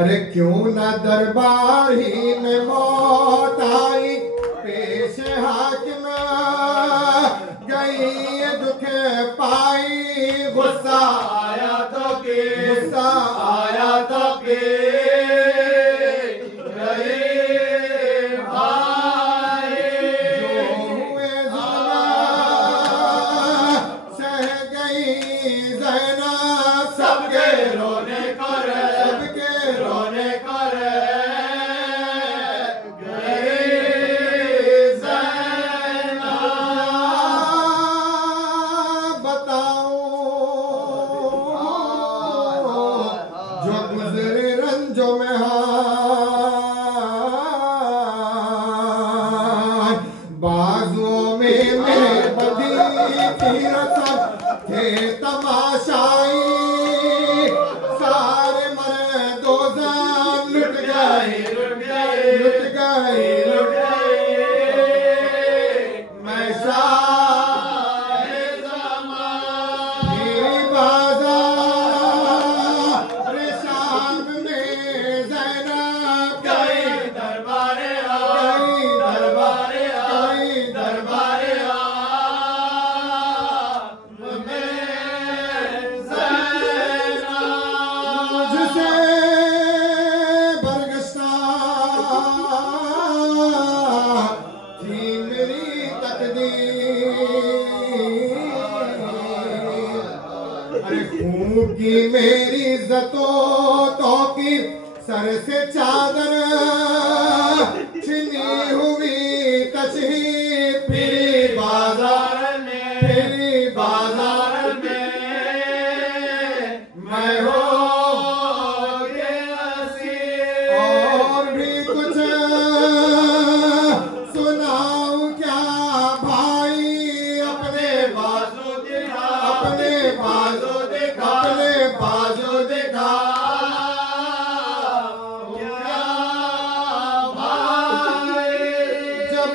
अरे क्यों न दरबार ही में मौत आई, पेश हाकिम गई दुख पाई। गुस्सा आया तो के, गुस्सा आया तो के गए भाई। जो हुए जुल्म सह गई ज़ैनब, सबके रोने करे, सबके रोने करे गए ज़ैनब। बताओ जो गुजरे रंजो में हाय, बाजुओं में बदी थी रसम थे तमाशाई। सारे मरे दो जान लुट गए, लुट गए, लुट गए, लुट गए। मैं शाह मेरी बाजार शाम में ज़ैनब गई दरबारे आ, गई दरबारे आ, गई दरबारे आ में ज़ैनब। मुझसे बरगश्ता थी मेरी तकदीर। अरे खूब की मेरी इज्जतों तो की सर से चादर छिनी हुई तशहीर। फिरी बाजार में, फिरी बाजार बाजार में मैं हो गया असीर। और भी कुछ सुनाऊं क्या भाई, अपने बाजू दिखा, अपने बाजू दिखा, अपने बाजू दिखा। क्या भाई। जब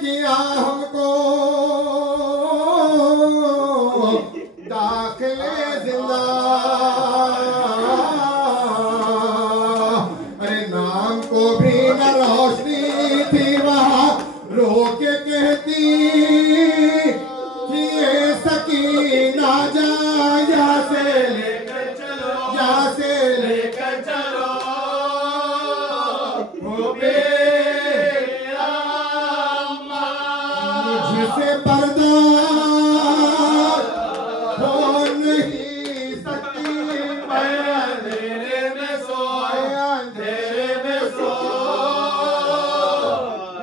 किया हमको दाखिले जिंदा, अरे नाम को भी न रोशनी थी वहाँ, रो के कहती कि ये सकीना जा यहाँ से लेकर चलो, यहाँ से लेकर चलो वो बेअम्मा। मुझसे पर्दा हो नहीं सकती मैं, अंधेरे में सो, मैं अंधेरे में सो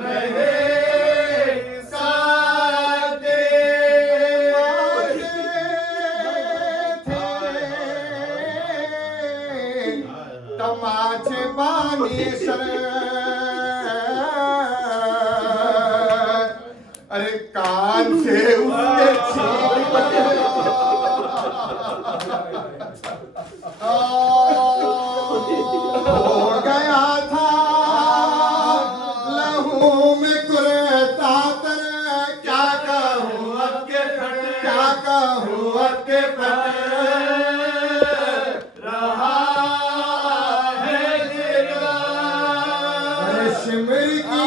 रहे सादे। तमाचे बानी सर, अरे कान से उसके छीन हो गया था लहू में कुरता तर। क्या कहूँ अब के फटे, क्या कहूँ अब के फटे रहा है दिल। अरे शिमर की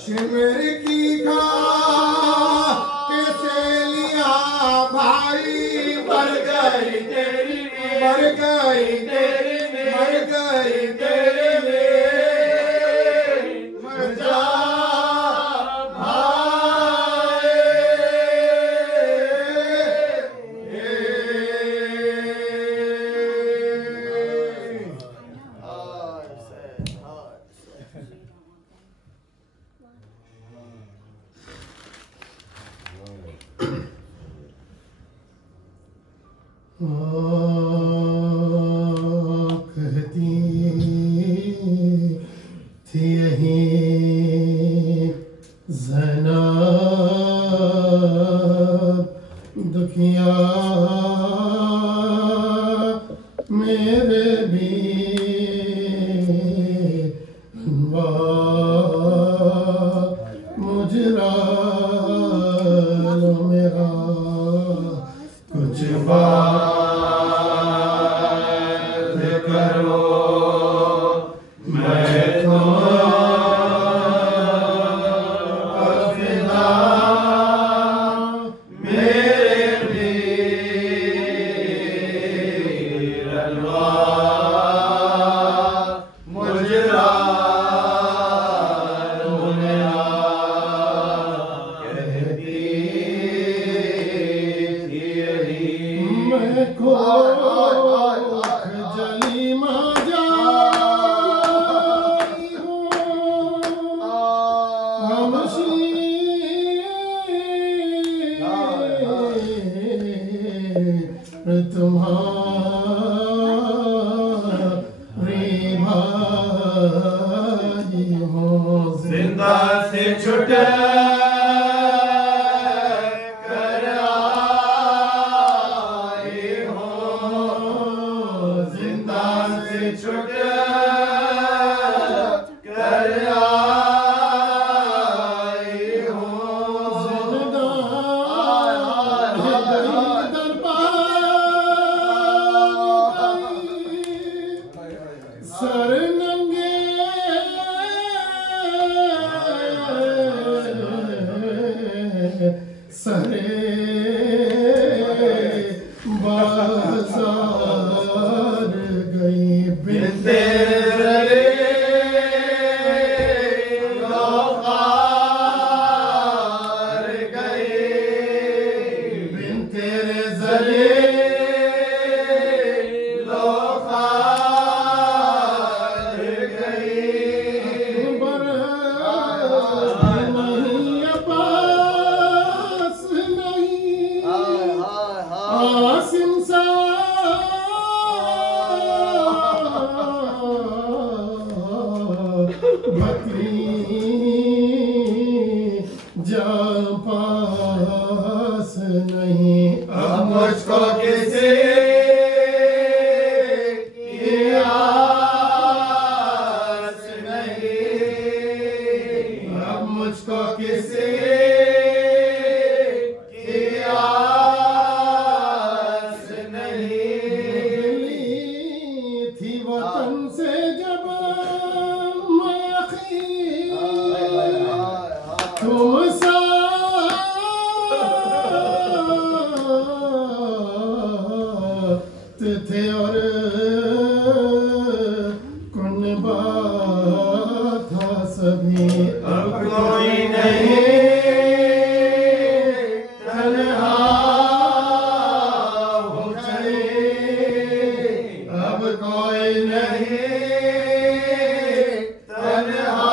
शिमर की कैसे लिया भाई, मर गई तेरी मर गई तेरी मर गई तेरे में मर जा कहती थी यहीं ज़ैनब दुखिया मेरे भी मुजरा मेरा कुछ बात करो मैं तो अफ़िदा मेरे पीर अल्लाह मुजरा जिंदा से छुट कर आए हो जिंदा से छुट कर आए हो सर नंगे सरे बाजार गई बिनते रे लोहार गए बिनते रे लोहार गए आसिम सा बकरी जा पास नहीं अब मुझको किसी की आस नहीं अब मुझको किसी की आस थी वतन से जब मैं तुम साथ थे और कुनबा था सभी अब कोई नहीं तन्हा हो चले अब कोई नहीं तन्हा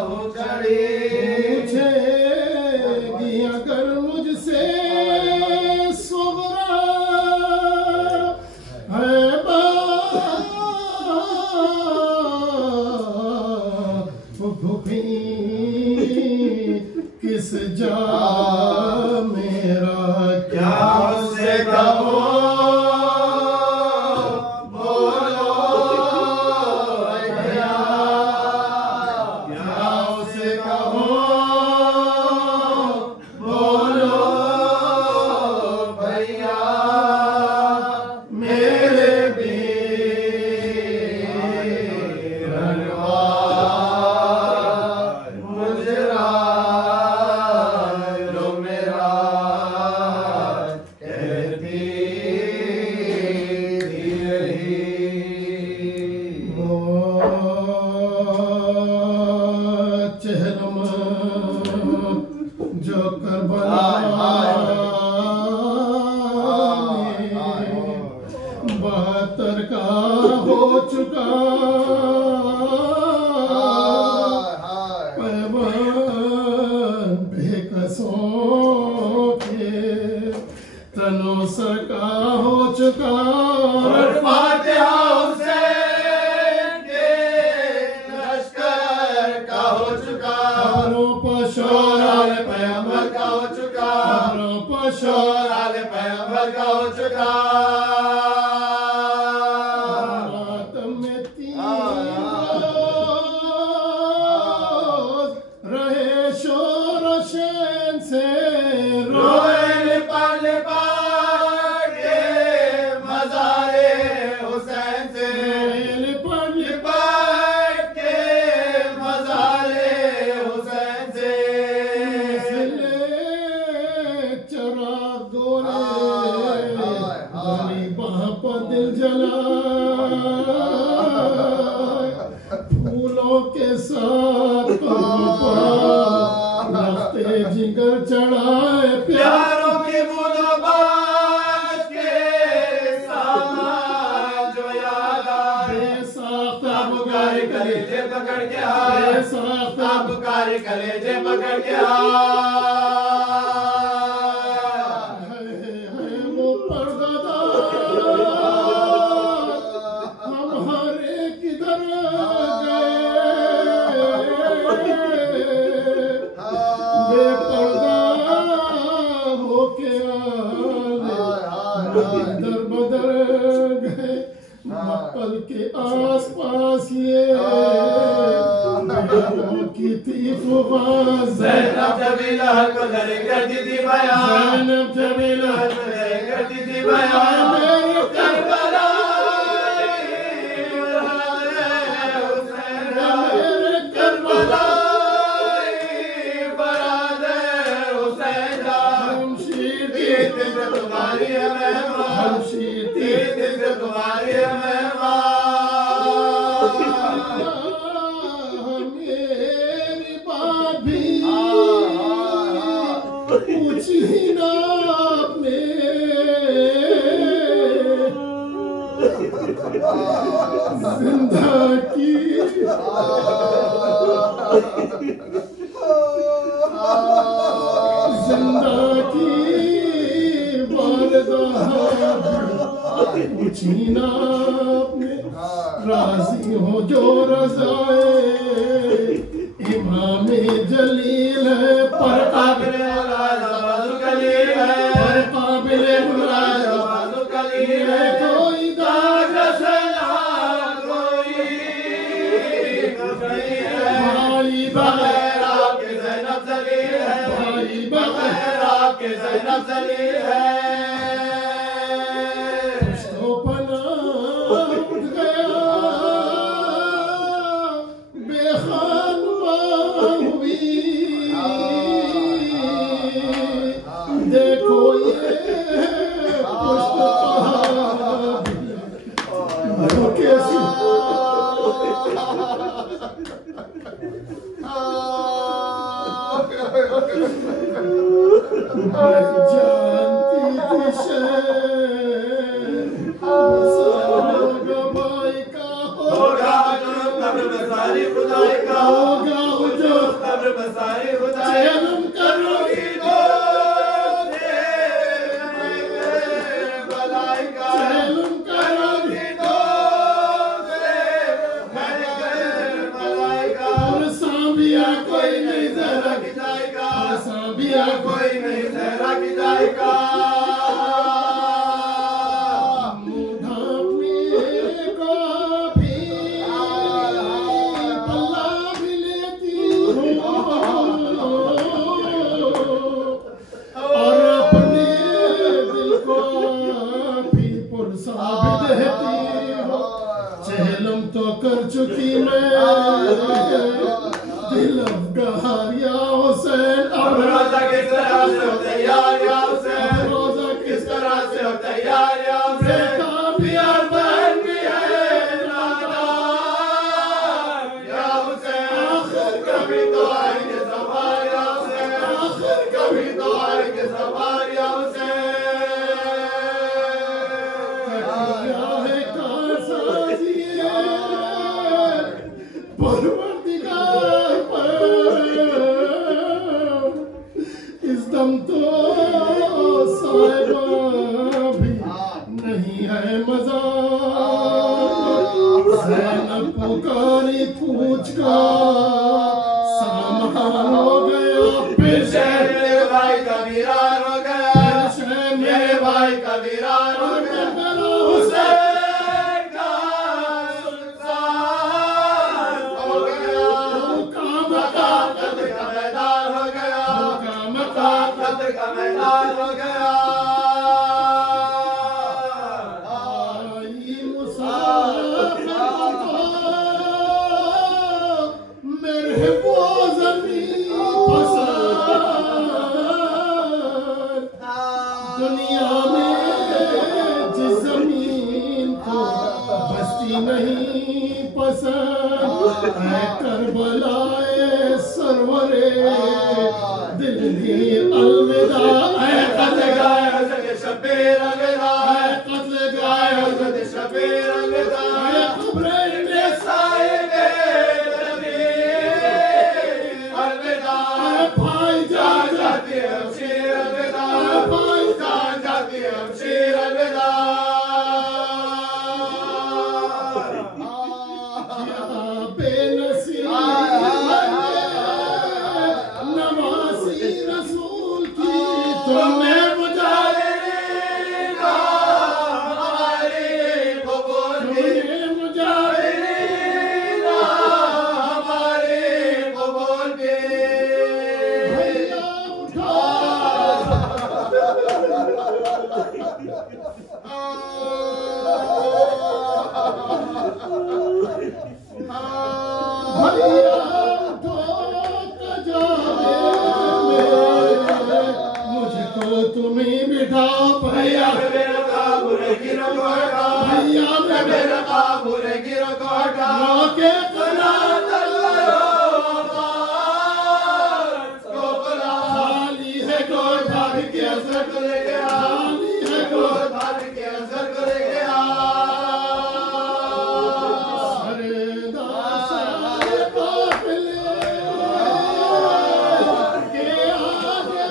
हो चढ़ी पूछेगी अगर मुझसे सुगरा है फूफी किस जा मेरा क्या उसे कहो जो करबला में 72 का हो चुका पैबंद बेकसों के तनों सर का हो चुका शोर आले पैगंबर का हो चुका रात में 3 रोज रहे शोर शैन से दिल जलाए फूलों के साथ रखते जिगर चढ़ाए प्यारों की बूंदों बाज के सामान जो याद आए बेसाख्ता पुकारे कलेजे पकड़ के आए बेसाख्ता पुकारे कलेजे पकड़ के आए वो पर्दादार हमारे किधर बेपर्दा होके दर बदर गए मक्कल के आस पास ये की थी ज़ैनब जमीला को घर करती थी बयान ज़ैनब जमीला करती थी बयान मेरे करबला मेरे करबला तुम्हारी है मेहमान तुम्हारी है मेहमान मेरी बात भी पूछी ना आपने जिंदा की जिंदा की पूछी ना आपने राजी हो जो रज़ाए इमाम जलील है पर काबिल कलील है पर काबिल कलील है कोई दाग कोई भाई बगैर आपके ज़ैनब जलील है भाई बगैर आपके ज़ैनब जलील है तो पना उठ गया बेखानुमा हुई देखो ये पुष्प कैसी जानती थी भाई का होगा जो कब्र में सारी खुदाई का होगा जो कब्र में सारी खुदाई जन्म करोगी भलाई का जन्म करोगी भलाई का और सांबिया कोई नहीं जरा की जाएगा सांबिया कोई नहीं सहरा की जाएगा चहलम तो कर चुकी मैं दिल अफगारिया हुसैन अब रोजा किस तरह से हो तैयार या हुसैन रोजा किस तरह से हो तैयार या हुसैन प्यार बहन भी है नादान या हुसैन कभी तो आएंगे सवार या हुसैन कभी तो आएंगे सवार या हुसैन परवरदिगार पर इस दम तो साहिबा भी नहीं है मजा ज़ैनब पुकारी पूछ का सामान हो गया फिर शहर मेरे भाई का वीरान हो गया शहर मेरे भाई का वीरान हो गया हुसैन का सुल्तान हो गया मकाम कब्र का मैदान हो गया मकाम कब्र का मैदान हो गया आई मुसाफिर को मेरे वो ज़मीन पसंद दुनिया में जिस ज़मीन नहीं पसंद है करबलाए सरवरे दिल दी अलविदा है कत्ल गाय हज़रत शबीर अलविदा है कत्ल गाय हज़रत शबीर अलविदा है कब्र में साहिब नबी अलविदा है भाई जान जाती है शमशीर अलविदा है भाई जान जाती है शमशीर अलविदा तुम्हें बिठा भैया मेरा काबूले गिरो कोटा भैया मेरा काबूले गिरो कोटा के कला खाली है गोर भाग के असर को ले गया खाली है गोर भाग के असर को ले गया सरदार सारे काफिले के आगे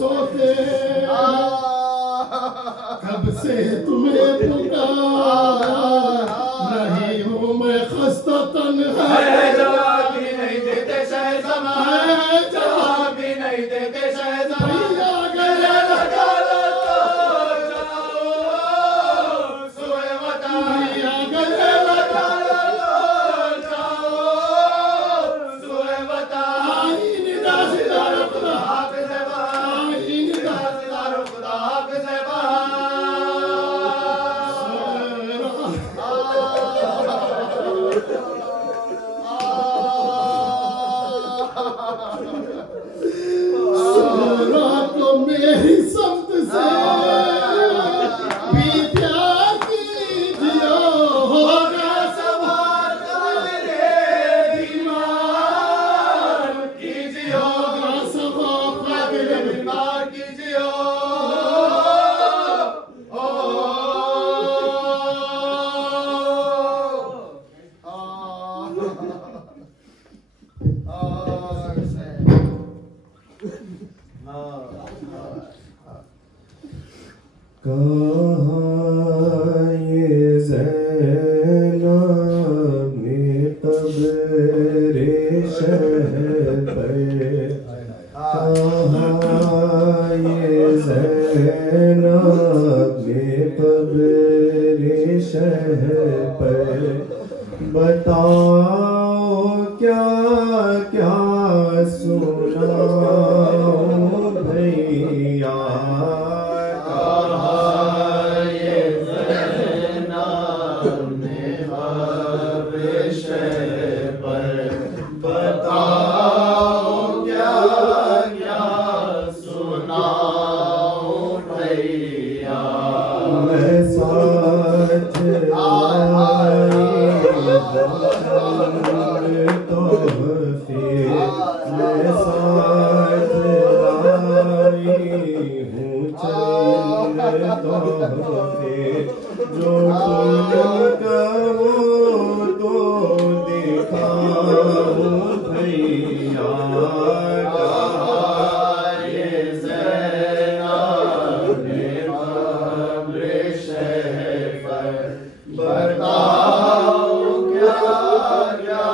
होते हैं कब से तुम्हें पुकार नहीं हूँ मैं खस्ता तन्हा जवाब भी नहीं देते शहज़मा जवाब भी नहीं देते शहज़मा भैया लगा लो तो जाओ सुए वतन भैया गले लगा लो तो जाओ सुए वतन आई निदा सितारा खुदा हाफ़िज़ है आई निदा सितारा खुदा हाफ़िज़ है मेरी समत से भी प्यार कीजियो होगा सवाल मेरे बीमार कीजियो होगा सवाल मेरे बीमार कीजियो कहाँ ये ज़ैनब ने कब्रे शहर पर कहाँ ये ज़ैनब ने कब्रे शहर पर बताओ क्या क्या सुनाओ भैया जो तुम कहो तो दिखाओ भैया ये ज़ैनब ने कब्रे शहर पर बताओ क्या क्या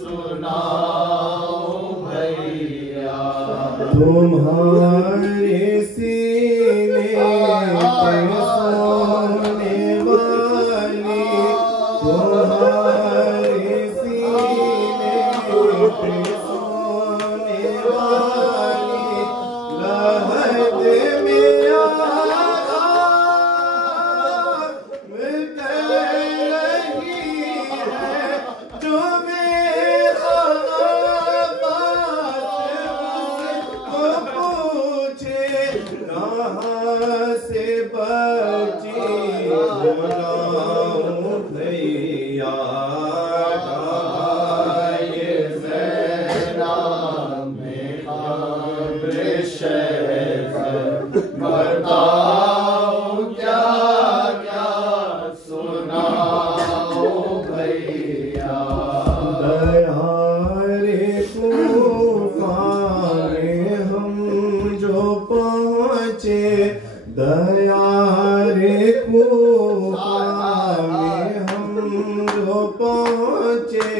सुनाओ भैया तुम्हारे सीने जो मेरा सुनाऊं भैया ये ज़ैना मेरा विषय बताऊं क्या क्या सुनाऊं भैया दया रे तूफान हम जो पहुँचे दया रे तूफान हम जो पहुँचे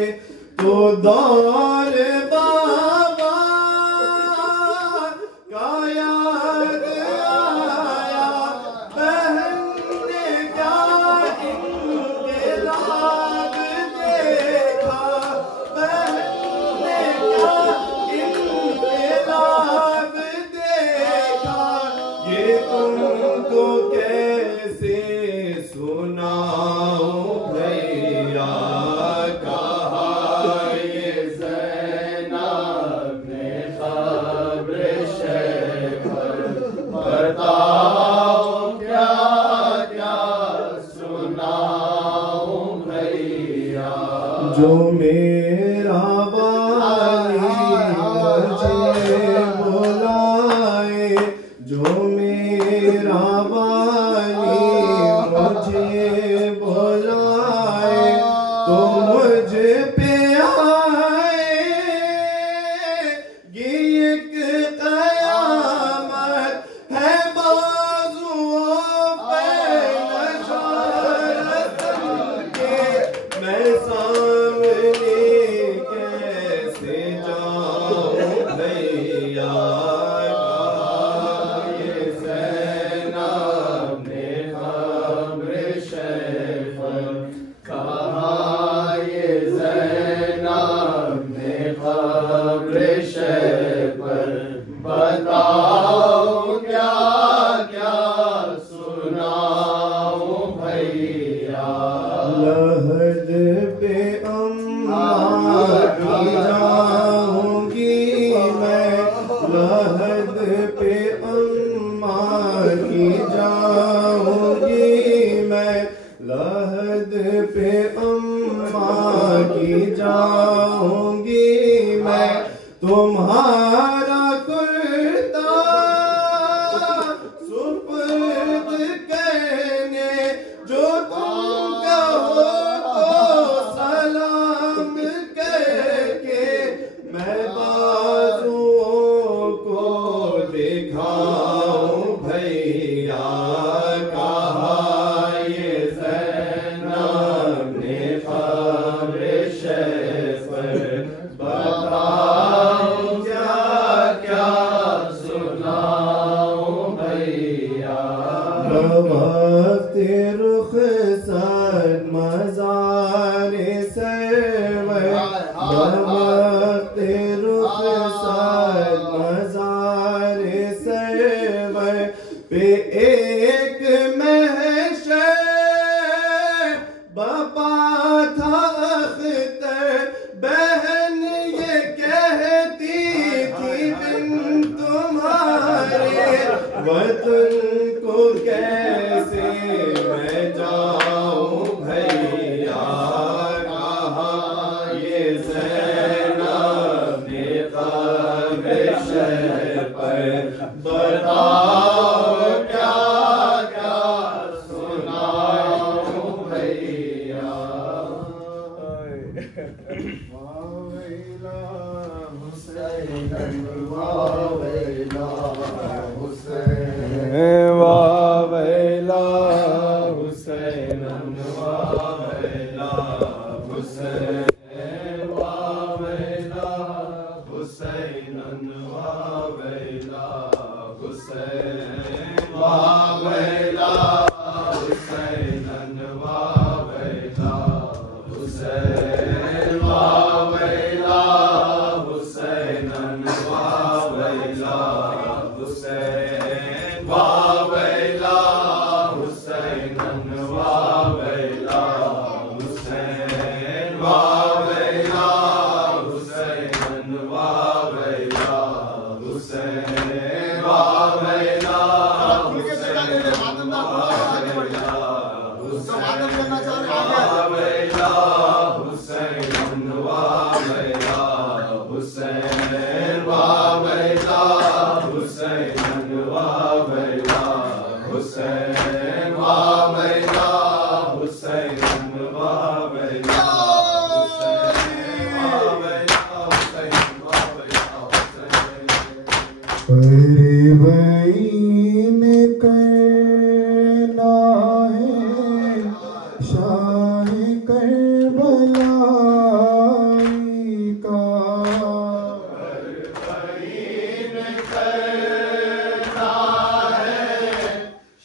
तो दौर बाबा का याद आया बहन ने क्या इनकलाब देखा बहन ने क्या इनकलाब देखा ये तुमको कैसे सुनाऊं भैया कहा ये ज़ैनब ने ख़ब्र शहर बताओ क्या क्या सुनाऊं भैया जो मेरा वाली मुझे बुलाए जो मेरा वाली मुझे बुलाए तो मुझ पे आएगी एक क़यामत है बाजुओं पे नशारत के मैं सामने कैसे जाऊं भैया ये ज़ैनब ने ख़ब्र शहर कहा ये ज़ैनब ने ख़ब्र शहर बताओ क्या क्या सुनाऊं भैया लहद पे अम्मा की जाऊंगी मैं लहद पे अम्मा की जाऊंगी मैं लहद पे अम्मा की जाऊंगी मैं तुम्हारा कुर्ता सुपुर्द करने जो तुम कहो तो सलाम करके मैं बाजुओं को दिखाऊं भैया कहा ये ज़ैनब ने ख़ब्र शहर बताओ क्या क्या सुनाऊं भैया वक्त रुख़सत मज़ार सरवर वक्त रुख़सत मज़ार सरवर पे एक महशर बपा था अख्तर बहन ये कहती थी बिन तुम्हारे वतन को कैसे मैं जाऊं भैया कहा ये ज़ैनब ने ख़ब्र शहर बताओ क्या क्या सुनाऊं भैया वावेला हुसैन वावेला हुसैन वावेला हुसैन वावेला हुसैन वावेला हुसैन वावेला हुसैन वावेला हुसैन वावेला हुसैन वावेला हुसैन वावेला हुसैन वावेला हुसैन वावेला हुसैन वावैला हुसैन वावैला हुसैन वावैला हुसैन वावैला हुसैन वावैला अरे बईन करना है शाह करबला का बईन करना है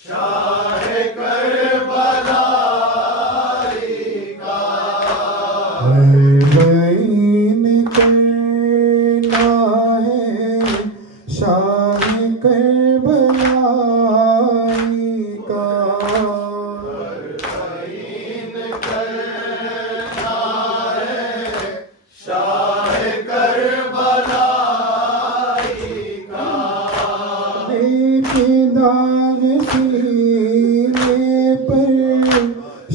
शाह करबला का बईन करना है शाह करबला का बईन करना है शाह करबला का बेटे दाग सीने पर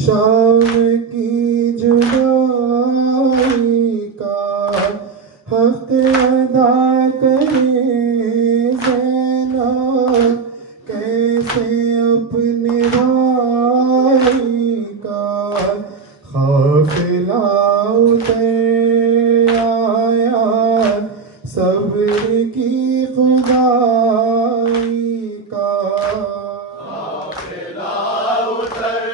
शाम की जुदाई का हक अदा करे ज़ैना कैसे अपने भाई का काफ़िला उतर आया सब्र की खुदाई का काफिला उतर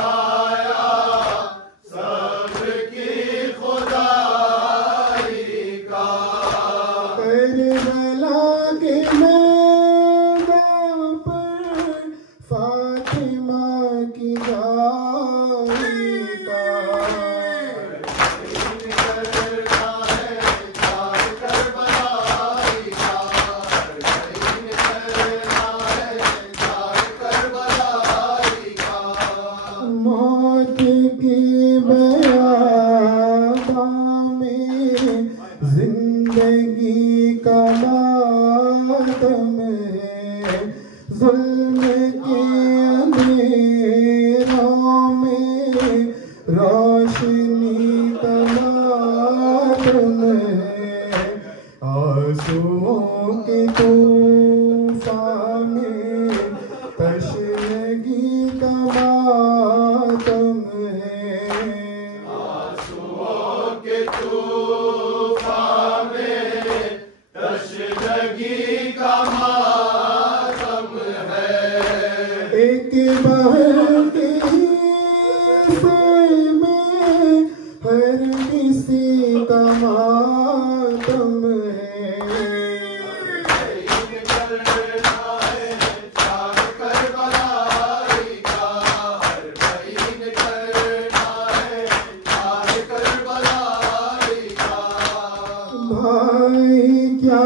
आया सबकी खुदाई का करबला के मैदान पर फातिमा की गाई का करना है शाह करबलाई का करना है शाह करबलाई का मौत की बयाबा में जिंदगी का मातम है जुल्म के अंधेरों में रोशनी का मातम है आंसुओं के तूफान में तशनगी का मातम है आंसुओं के तूफान में तशनगी का मातम है एक बहर के हिस्से में हर किसी का मातम है करना है शाह करबलाई का बईन करना है शाह करबलाई का भाई क्या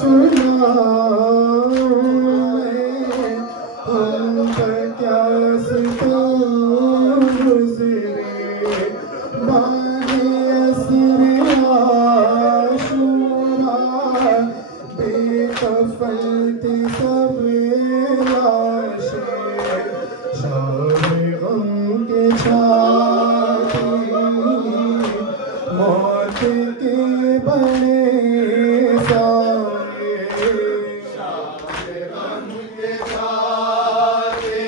सुनाऊं मैं हम पर क्या सितम गुज़रे बागे असरे आशूरा बेकफन थे सब लाशें शाह गम के छाती मौत के बड़े साए गम के साथे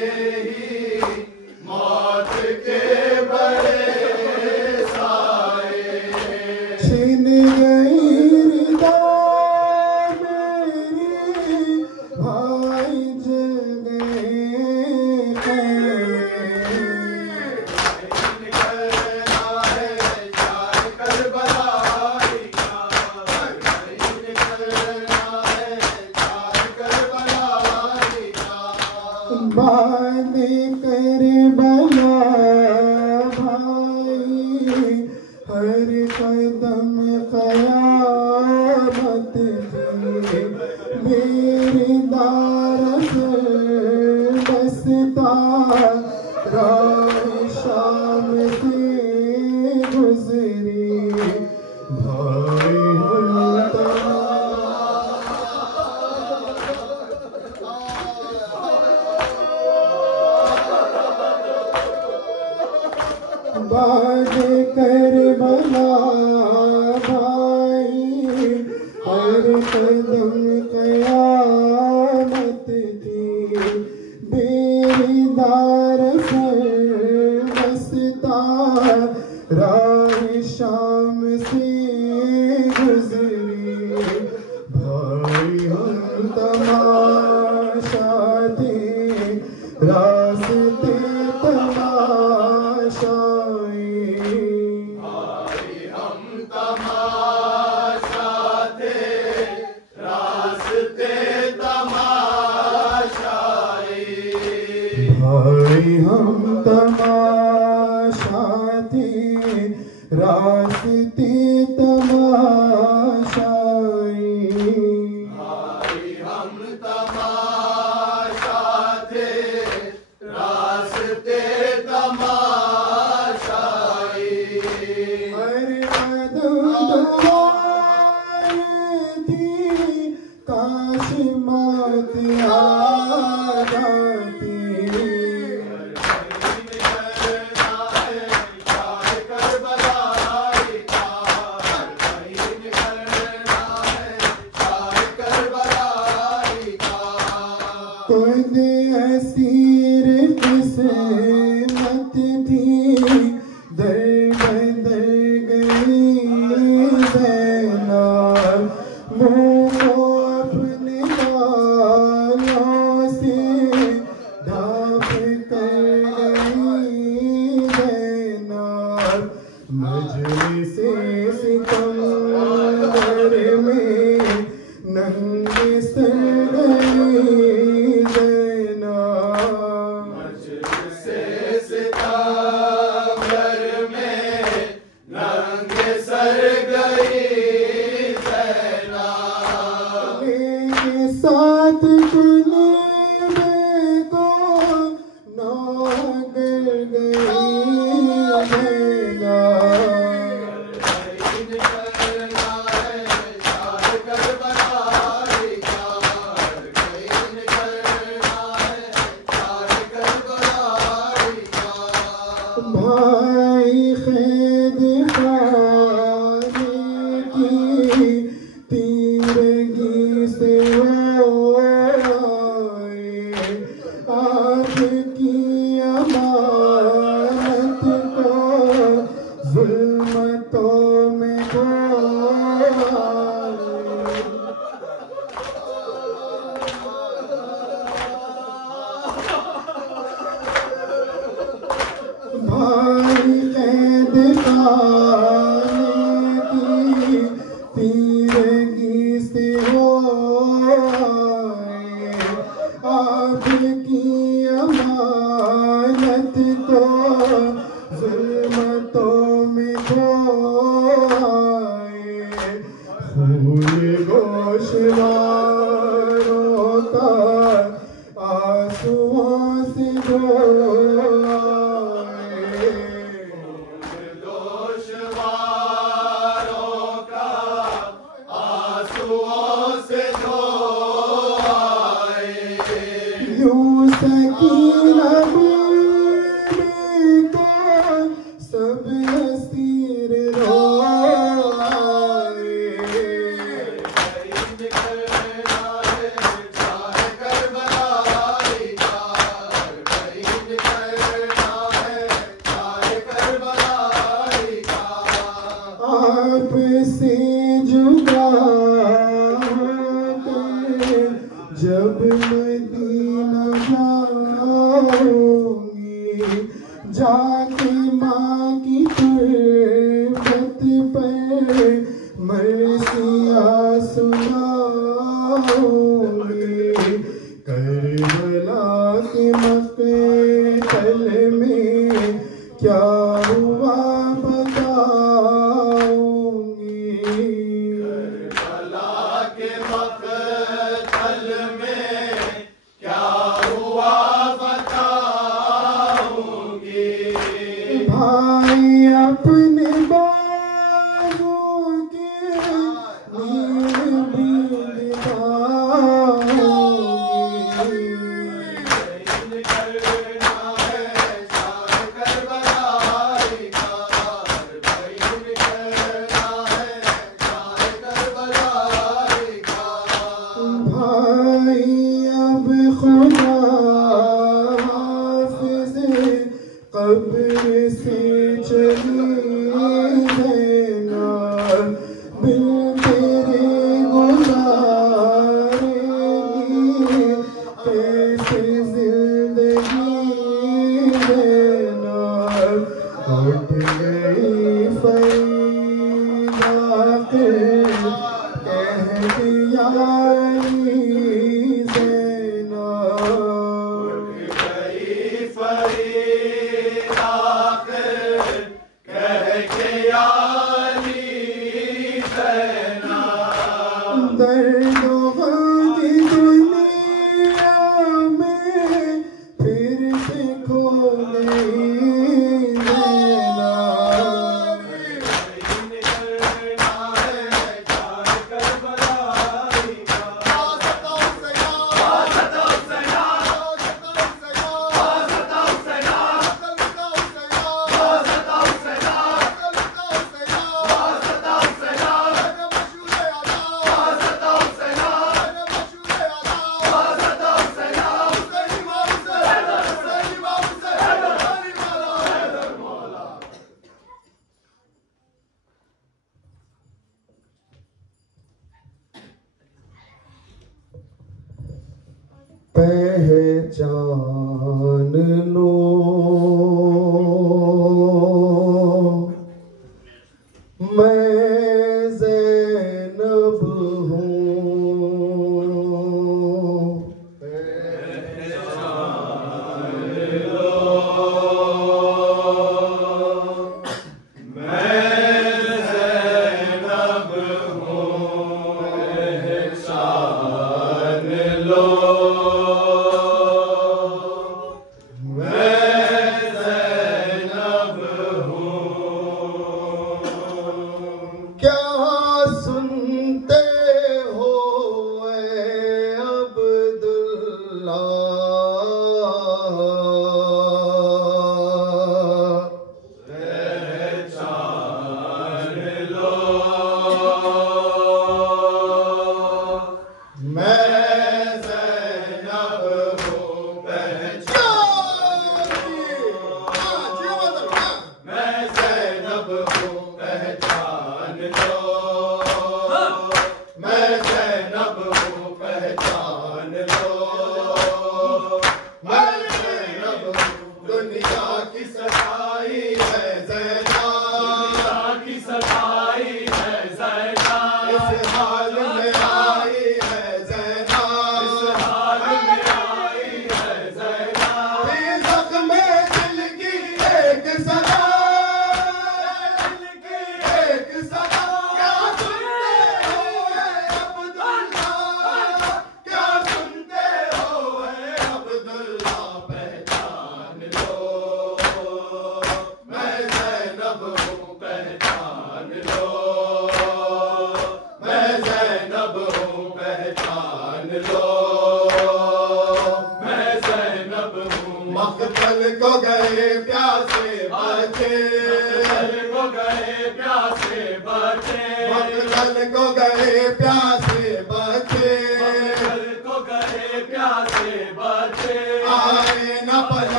ही मौत के बड़े साए छिन गई रिदा मेरी भाई जल गए करना है शाह करबलाई का करना है शाह करबलाई का बाद करबला भाई हर कदम क़यामत थी मेरी दारस बसता राह शाम से गुजरी भाई बाद करबला भाई हर कदम कयामत थी बेरीदार सरमस्ता राह शाम से गुजरी भाई हम तमाशा थे रास्ते तमाशाई भाई हम तमाशा थे रास्ते तमाशाई भाई हम तमाशा थे रास्ते तमाशाई भाई हम तमाशा थे रास्ते तमाशाई हर कदम दुआएं थी काश मौत आ जाती खुद असीर किस्मत थी दर बदल गई ज़ैनब मुँह को अपने बालों से ढाँप कर गई ज़ैनब मजलिस सितमगर में नंगे सर गई से सितमगर में नंगे सर गई ज़ैनब मेरे साथ जुल्म को नौकर गई भाई खैद खाने की तीरगी से आए आपकी अमानत को जुल्मतों में खोए भाई कैद खाने की तीरगी से होए आपकी अमानत को जुल्मतों में खोए खून गोशवारों का आंसुओं से दोषवारों का आंसुओं से धोए यूं सकीना बीबी को सब असीर रोए आपसे जुदा होकर जब मदीना जाऊंगी जाके माँ की तुरबत पर मरसिया सुनाऊंगी करबला के मक़तल में क्या हुआ बताऊंगी करबला के मक़तल में क्या हुआ बताऊंगी भाई अपने बाजों के नील बीन कब्र से चली ज़ैनब बिन तेरे गुज़ारेगी कैसे ज़िंदगी ज़ैनब उठ गई फरीदा फिर कह दिया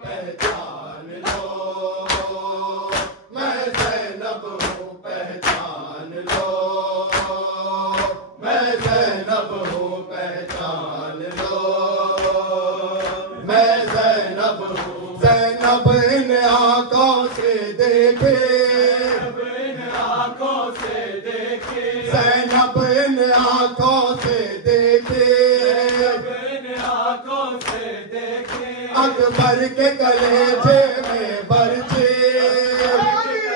पहचान लो मैं ज़ैनब हूँ पहचान लो देखे, ज़ैनब इन आंखों से देखे, इन आंखों से देखे, अकबर के कलेजे में बरछे,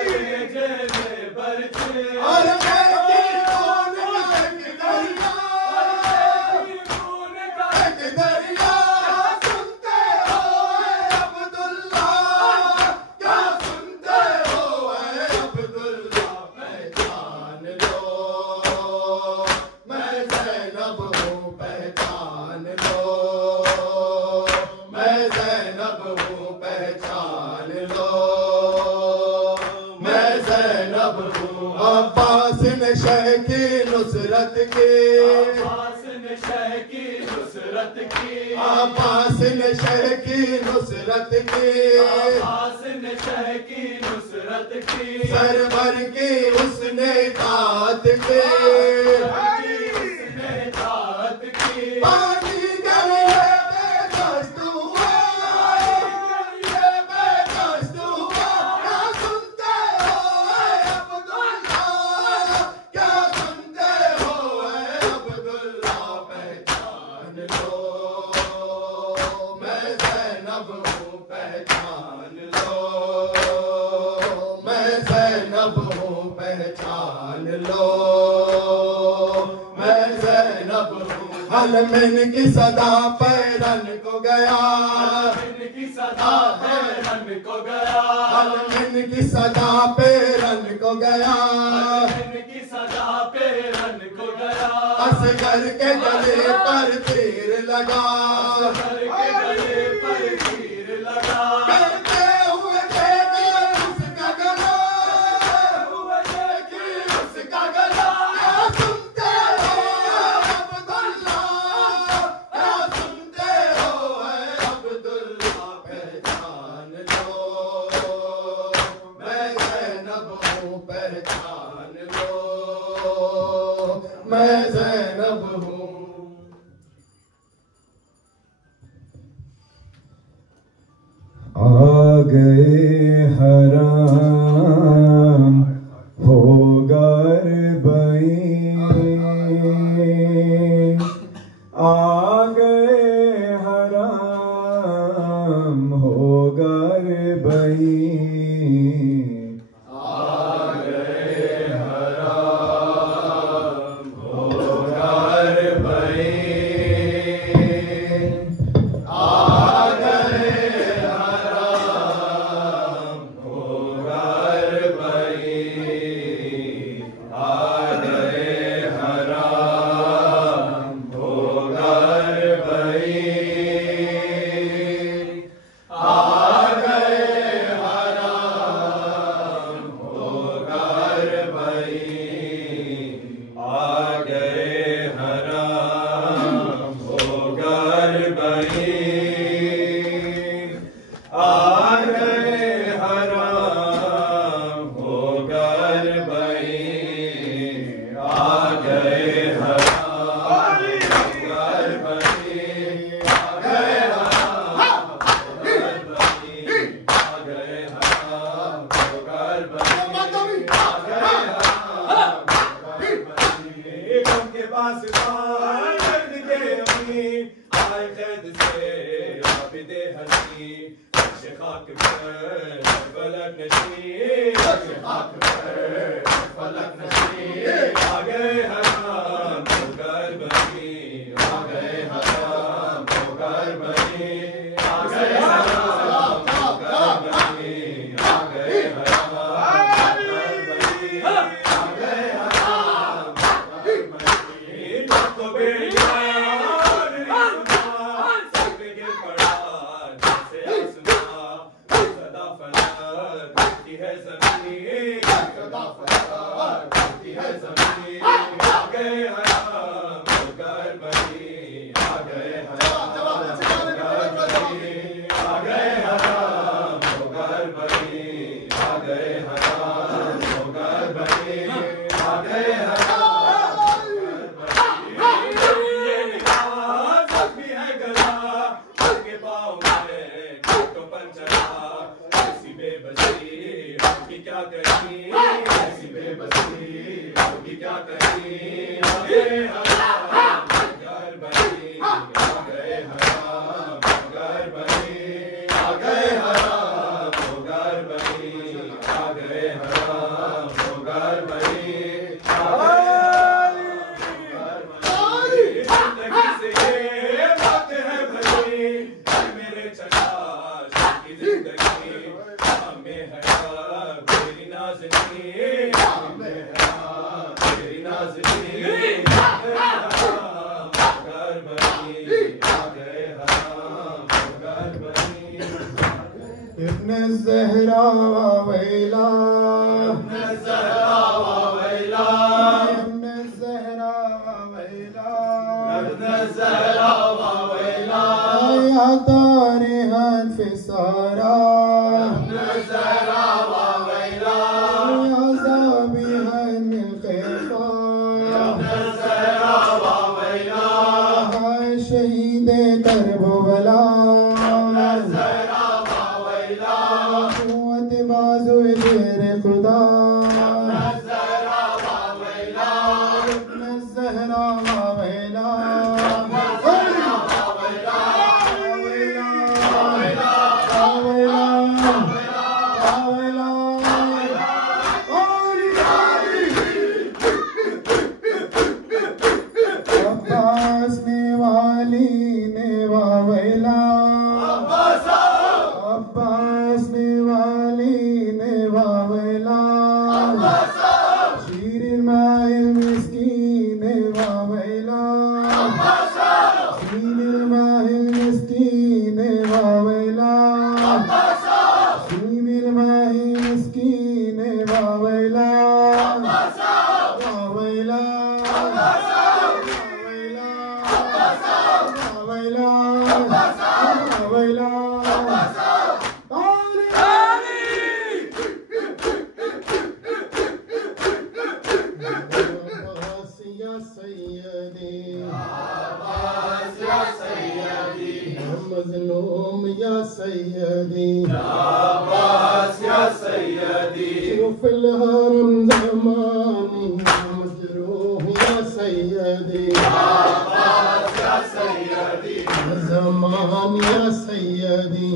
कलेजे में बरछे, और बहती खून का एक दरिया, सुनते हो ऐ अब्दुल्ला, क्या सुनते हो ऐ अब्दुल्ला, पहचान लो मैं ज़ैनब हूँ, पहचान लो मैं ज़ैनब हूँ, पहचान लो मैं ज़ैनब हूँ। अब्बास ने शह की नुसरत की, अब्बास ने शह की नुसरत की, अब्बास ने शह की नुसरत की, अब्बास ने शह की नुसरत की, सरवर की उसने इताअत की, उसने इताअत की, पानी गलिए बेदस्त हुआ, ये बेदस्त हुआ, क्या सुनते हो ऐ अब्दुल्ला, क्या सुनते हो ऐ अब्दुल्ला, पहचान लो मैं ज़ैनब हूँ, पहचान लो मैं ज़ैनब हूँ, पहचान लो मैं ज़ैनब हूँ। अलमिन की सदा पैरन को गया, इनकी सदा हैरन को गया, अलमिन की सदा पैरन को गया, इनकी सदा पैरन को गया, असगर के गले पर तीर लगा, सर के गले पर तीर लगा, करते हुए देखे उसका गला, हुए देखी उसका गला, क्या सुनते हो ऐ अब्दुल्ला, क्या सुनते हो ऐ अब्दुल्ला, पहचान लो मैं ज़ैनब हूँ, पहचान लो मैं ज़ैनब हूँ। आ गए हराम हो गरबई, आ गए हराम हो गरबई, क्या कहीं आ गए हराम घर बनी आ गए हराम घर बनी आ गए हराम घर बनी आ गए हराम घर बनी जिंदगी से ये बात है भरी मेरे चला की जिंदगी हमें है तेरी नाज़नी हमें है तेरी नाज़नी घर बनी आ गए हराम घर बनी इब्न ज़हरा वैला इब्न ज़हरा वैला इब्न ज़हरा वैला इब्न ज़हरा वैला या तारे हनफिसारा इब्न ज़हरा वैला या ज़ाबिहन खैफा इब्न ज़हरा वैला हाय शहीद करबला ज़हरा वैला कुव्वत बाज़ु शेर खुदा ज़हरा वैला इब्न ज़हरा वैला अब्बास ने वाली ने वावैला अब्बास ने वाली ने वावैला शीरिन माइल मिस्कीन ने वावैला शीरिन माइल मिस्कीन ने वावैला शीरिन माइल मिस्कीन ने वावैला वावैला मज़लूम या सैयदी अब्बास या सैयदी फिल हरम ज़मानी मजरूह या सैयदी अब्बास या सैयदी ज़मान या सैयदी